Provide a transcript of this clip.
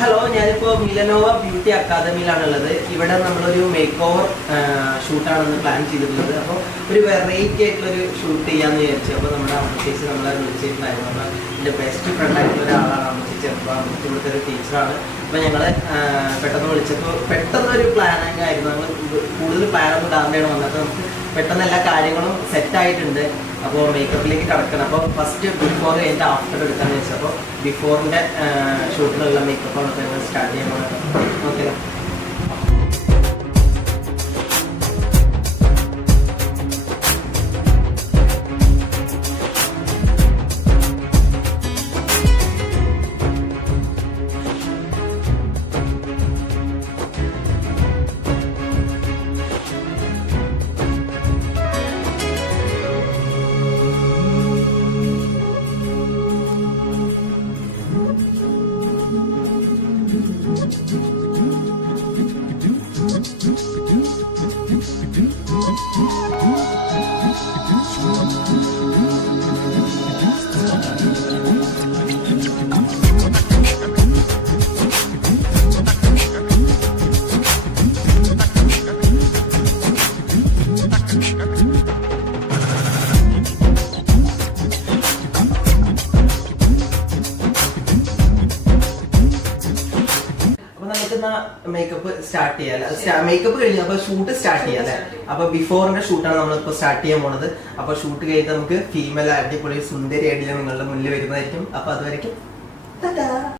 Hello, ഞാനിപ്പോൾ മിലനോവ beauty അക്കാദമിയിലാണുള്ളത്. ഇവിടെ നമ്മളൊരു മേക്ക് ഓവർ ഷൂട്ടാണെന്ന് പ്ലാൻ ചെയ്തിട്ടുള്ളത്. അപ്പോൾ ഒരു വെറൈറ്റി ആയിട്ടുള്ളൊരു ഷൂട്ട് ചെയ്യാമെന്ന് വിചാരിച്ചു. അപ്പോൾ നമ്മുടെ അമ്മച്ചേച്ചി നമ്മളെ വിളിച്ചിട്ടുണ്ടായിരുന്നു. അപ്പോൾ എൻ്റെ ബെസ്റ്റ് ഫ്രണ്ട് ആയിട്ടുള്ള ഒരാളാണ് അമ്മച്ചേച്ചി. അപ്പോൾ അമ്മച്ചി ഇവിടുത്തെ ഒരു ടീച്ചറാണ്. അപ്പോൾ ഞങ്ങൾ പെട്ടെന്ന് വിളിച്ചപ്പോൾ പെട്ടെന്നൊരു പ്ലാനിങ് ആയിരുന്നു. നമ്മൾ കൂടുതൽ പ്ലാനൊന്നും ഇടാതെയാണ് വന്നത്. നമുക്ക് പെട്ടെന്ന് എല്ലാ കാര്യങ്ങളും സെറ്റായിട്ടുണ്ട്. അപ്പോൾ മേക്കപ്പിലേക്ക് കിടക്കണം. അപ്പോൾ ഫസ്റ്റ് ബിഫോർ കഴിഞ്ഞിട്ട് ആഫ്റ്റർ എടുക്കാന്ന് വെച്ചാൽ അപ്പോൾ ബിഫോറിൻ്റെ ഷൂട്ടിനുള്ള മേക്കപ്പാണ് ഞങ്ങൾ സ്റ്റാർട്ട് ചെയ്യാൻ പോകുന്നത്. ഓക്കെ. മേക്കപ്പ് സ്റ്റാർട്ട് ചെയ്യാം. മേക്കപ്പ് കഴിഞ്ഞു അപ്പൊ ഷൂട്ട് സ്റ്റാർട്ട് ചെയ്യാം അല്ലെ. അപ്പൊ ബിഫോറിന്റെ ഷൂട്ടാണ് നമ്മളിപ്പോ സ്റ്റാർട്ട് ചെയ്യാൻ പോണത്. അപ്പൊ ഷൂട്ട് കഴിഞ്ഞ് നമുക്ക് ഫീമെയിൽ അടിപൊളി സുന്ദരി ആയിട്ട് നിങ്ങളുടെ മുന്നിൽ വരുന്നതായിരിക്കും. അപ്പൊ അതുവരെയ്ക്കും